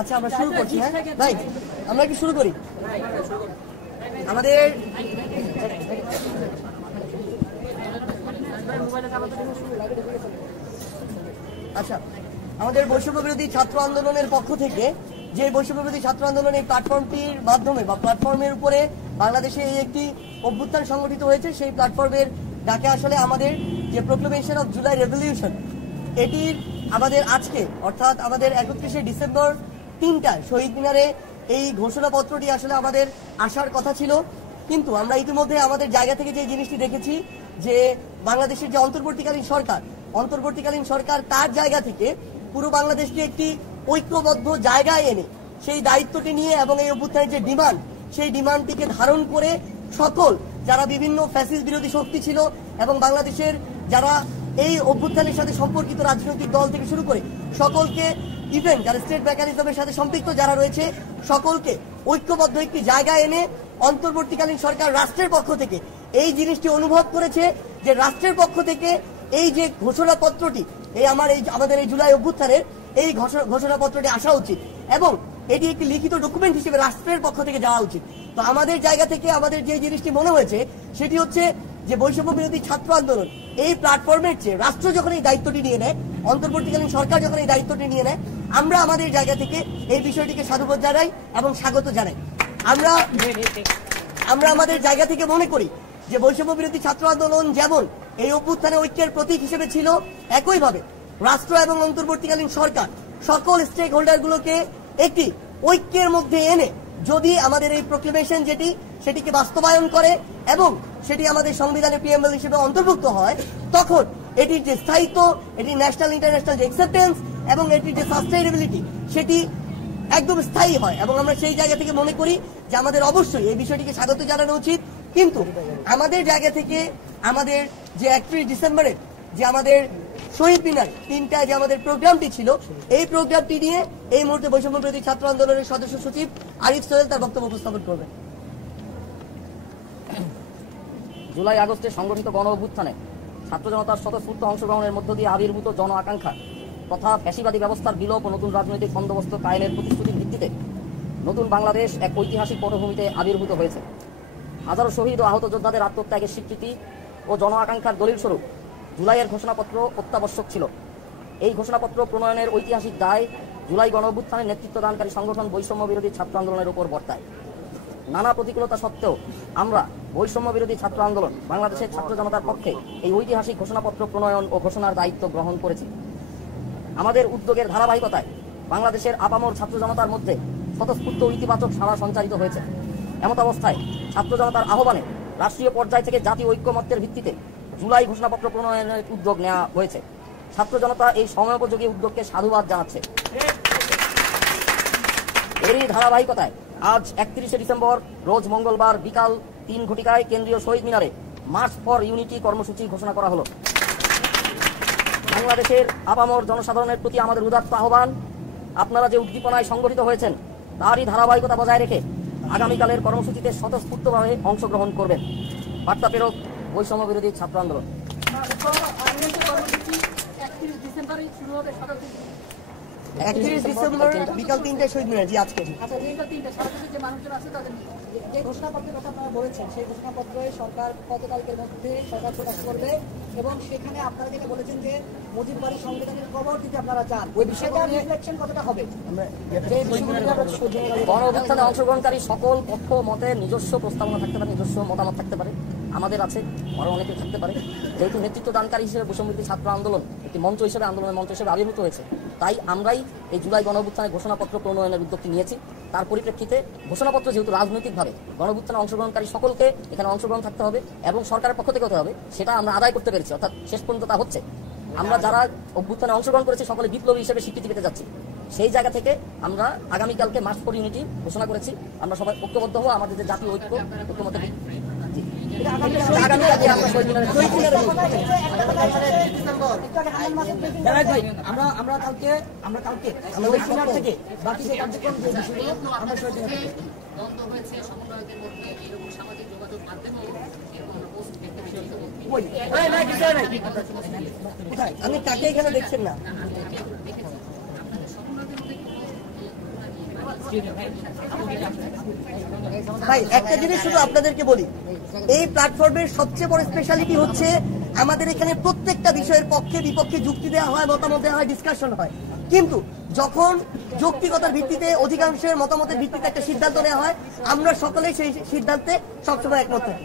আচ্ছা আমরা শুরু করছি। হ্যাঁ ভাই, আমরা কি শুরু করি? আমাদের আচ্ছা, আমাদের বৈষম্য বিরোধী ছাত্র আন্দোলনের পক্ষ থেকে যে বৈষম্য বিরোধী ছাত্র আন্দোলন এই প্ল্যাটফর্মটির মাধ্যমে বা প্ল্যাটফর্মের উপরে বাংলাদেশে এই একটি অভ্যুত্থান সংগঠিত হয়েছে, সেই প্ল্যাটফর্মের ডাকে আসলে আমাদের যে প্রোক্লেমেশন অফ জুলাই রেভলিউশন, এটির আমাদের আজকে অর্থাৎ আমাদের 31শে ডিসেম্বর 3টায় শহীদ মিনারে এই ঘোষণাপত্রটি আসলে আমাদের আসার কথা ছিল। কিন্তু আমরা ইতিমধ্যে আমাদের জায়গা থেকে যে জিনিসটি দেখেছি যে বাংলাদেশের যে অন্তর্বর্তীকালীন সরকার তার জায়গা থেকে পুরো বাংলাদেশকে একটি ঐক্যবদ্ধ জায়গায় এনে সেই দায়িত্বটি নিয়ে এবং এই অভ্যুত্থানের যে ডিমান্ড, সেই ডিমান্ডটিকে ধারণ করে সকল যারা বিভিন্ন ফ্যাসিস্ট বিরোধী শক্তি ছিল এবং বাংলাদেশের যারা এই অভ্যুত্থানের সাথে সম্পর্কিত রাজনৈতিক দল থেকে শুরু করে সকলকে, ইভেন যারা স্টেট মেকানিজমের সাথে সম্পৃক্ত যারা রয়েছে, সকলকে ঐক্যবদ্ধ একটি জায়গায় এনে অন্তর্বর্তীকালীন সরকার রাষ্ট্রের পক্ষ থেকে এই জিনিসটি অনুভব করেছে যে রাষ্ট্রের পক্ষ থেকে এই যে ঘোষণাপত্রটি, আমাদের এই জুলাই অভ্যুত্থানের এই ঘোষণাপত্রটি আসা উচিত এবং এটি একটি লিখিত ডকুমেন্ট হিসেবে রাষ্ট্রের পক্ষ থেকে যাওয়া উচিত। তো আমাদের জায়গা থেকে আমাদের যে জিনিসটি মনে হয়েছে সেটি হচ্ছে যে বৈষম্য বিরোধী ছাত্র আন্দোলন এই প্ল্যাটফর্মের চেয়ে রাষ্ট্র যখন এই দায়িত্বটি নিয়ে নেয়, অন্তর্বর্তীকালীন সরকার যখন এই দায়িত্বটি নিয়ে নেয়, আমরা আমাদের জায়গা থেকে এই বিষয়টিকে সাধুবাদ জানাই এবং স্বাগত জানাই। আমরা আমাদের জায়গা থেকে মনে করি যে বৈষম্য বিরোধী ছাত্র আন্দোলন যেমন এই অভ্যুত্থানে ঐক্যের প্রতীক হিসেবে ছিল, একইভাবে রাষ্ট্র এবং অন্তর্বর্তীকালীন সরকার সকল স্টেক হোল্ডারগুলোকে একটি ঐক্যের মধ্যে এনে যদি আমাদের এই প্রোক্লেমেশন সেটিকে বাস্তবায়ন করে এবং সেটি আমাদের সংবিধানের প্রিএম্বল হিসেবে অন্তর্ভুক্ত হয়, তখন এটির যে স্থায়িত্ব, এটি ন্যাশনাল ইন্টারন্যাশনাল যে অ্যাকসেপ্টেন্স এবং এটির যে সাস্টেইনেবিলিটি সেটি একদম স্থায়ী হয়। এবং আমরা সেই জায়গা থেকে মনে করি যে আমাদের অবশ্যই এই বিষয়টিকে স্বাগত জানানো উচিত। কিন্তু আমাদের জায়গা থেকে আমাদের যে 31 ডিসেম্বরে যে আমাদের শহীদ মিনার 3টায় যে আমাদের প্রোগ্রামটি ছিল, এই প্রোগ্রামটি নিয়ে এই মুহূর্তে বৈষম্য বিরোধী ছাত্র আন্দোলনের সদস্য সচিব আরিফ সোহেল তার বক্তব্য উপস্থাপন করবেন। জুলাই আগস্টে সংগঠিত গণ অভ্যুত্থানে ছাত্র জনতার স্বতঃস্ফূর্ত অংশগ্রহণের মধ্য দিয়ে আবির্ভূত জন আকাঙ্ক্ষা তথা ফ্যাসিবাদী ব্যবস্থার বিলোপ ও নতুন রাজনৈতিক বন্দোবস্ত কায়েমের প্রতিশ্রুতির ভিত্তিতে নতুন বাংলাদেশ এক ঐতিহাসিক পটভূমিতে আবির্ভূত হয়েছে। হাজারো শহীদ ও আহত যোদ্ধাদের আত্মত্যাগের স্বীকৃতি ও জন আকাঙ্ক্ষার দলিল স্বরূপ জুলাইয়ের ঘোষণাপত্র অত্যাবশ্যক ছিল। এই ঘোষণাপত্র প্রণয়নের ঐতিহাসিক দায় জুলাই গণ অভ্যুত্থানের নেতৃত্বদানকারী সংগঠন বৈষম্য বিরোধী ছাত্র আন্দোলনের উপর বর্তায়। নানা প্রতিকূলতা সত্ত্বেও আমরা বৈষম্য বিরোধী ছাত্র আন্দোলন বাংলাদেশের ছাত্র জনতার পক্ষে এই ঐতিহাসিক ঘোষণাপত্র প্রণয়ন ও ঘোষণার দায়িত্ব গ্রহণ করেছি। আমাদের উদ্যোগের ধারাবাহিকতায় বাংলাদেশের আপামর ছাত্র জনতার মধ্যে স্বতঃস্ফূর্ত ইতিবাচক সাড়া সঞ্চারিত হয়েছে। এমত অবস্থায় ছাত্র জনতার আহ্বানে রাষ্ট্রীয় পর্যায় থেকে জাতীয় ঐক্যমত্যের ভিত্তিতে জুলাই ঘোষণাপত্র প্রণয়নের উদ্যোগ নেওয়া হয়েছে। ছাত্র জনতা এই সময়োপযোগী উদ্যোগকে সাধুবাদ জানাচ্ছে। এরই ধারাবাহিকতায় আজ 31শে ডিসেম্বর রোজ মঙ্গলবার বিকাল 3 ঘটিকায় কেন্দ্রীয় শহীদ মিনারে মার্চ ফর ইউনিটি কর্মসূচি ঘোষণা করা হলো। বাংলাদেশের আপামর জনসাধারণের প্রতি আমাদের উদাত্ত আহ্বান, আপনারা যে উদ্দীপনায় সংগঠিত হয়েছেন তারই ধারাবাহিকতা বজায় রেখে আগামীকালের কর্মসূচিতে স্বতঃস্ফূর্তভাবে অংশগ্রহণ করবেন। বার্তা প্রেরক বৈষম্য বিরোধী ছাত্র আন্দোলন। 31 ডিসেম্বর বিকাল 3টায় শহীদ মিনার। জি, আজকে যে ঘোষণাপত্রের কথা আপনারা বলেছেন সেই ঘোষণাপত্রে সরকার কত তারিখের মধ্যে সরকার প্রকাশ করবে এবং সেখানে আপনারা যেটা বলেছেন যে মুজিববাড়ি সংবিধানের কবর দিতে আপনারা চান, ওই বিষয়টা রিফ্লেকশন কতটা হবে? গণ অভ্যুত্থানে অংশগ্রহণকারী সকল পক্ষ মতের নিজস্ব প্রস্তাবনা থাকতে পারে, নিজস্ব মতামত থাকতে পারে, আমাদের আছে, আরো অনেকে থাকতে পারে। যেহেতু নেতৃত্ব দানকারী হিসেবে বৈষম্য বিরোধী ছাত্র আন্দোলন একটি মঞ্চ হিসেবে, আন্দোলনের মঞ্চ হিসেবে আবির্ভূত হয়েছে, তাই আমরাই এই জুলাই গণ অভ্যুত্থানের ঘোষণাপত্র প্রণয়নের উদ্যোগটি নিয়েছি। তার পরিপ্রেক্ষিতে ঘোষণাপত্র যেহেতু রাজনৈতিক ভাবে গণ অভ্যুত্থানে অংশগ্রহণকারী সকলকে এখানে অংশগ্রহণ থাকতে হবে এবং সরকারের পক্ষ থেকে হতে হবে, সেটা আমরা আদায় করতে পেরেছি, অর্থাৎ শেষ পর্যন্ত তা হচ্ছে। আমরা যারা অভ্যুত্থানে অংশগ্রহণ করেছি সকলে বিপ্লবী হিসেবে স্বীকৃতি পেতে যাচ্ছি। সেই জায়গা থেকে আমরা আগামীকালকে মার্চ ফর ইউনিটি ঘোষণা করেছি। আমরা সবাই ঐক্যবদ্ধ হবো, আমাদের যে জাতীয় ঐক্যমতে আমরা কালকে থেকে বাকি যে কার্যক্রম আমি কাকে এখানে দেখছেন না? ভাই একটা জিনিস শুধু আপনাদেরকে বলি, এই প্ল্যাটফর্মের সবচেয়ে বড় স্পেশালিটি হচ্ছে আমাদের এখানে প্রত্যেকটা বিষয়ের পক্ষে বিপক্ষে যুক্তি দেওয়া হয়, মতামত দেওয়া হয়, ডিসকাশন হয়, কিন্তু যখন যৌক্তিকতার ভিত্তিতে অধিকাংশের মতামতের ভিত্তিতে একটা সিদ্ধান্ত নেওয়া হয়, আমরা সকলেই সেই সিদ্ধান্তে সবসময় একমত থাকি।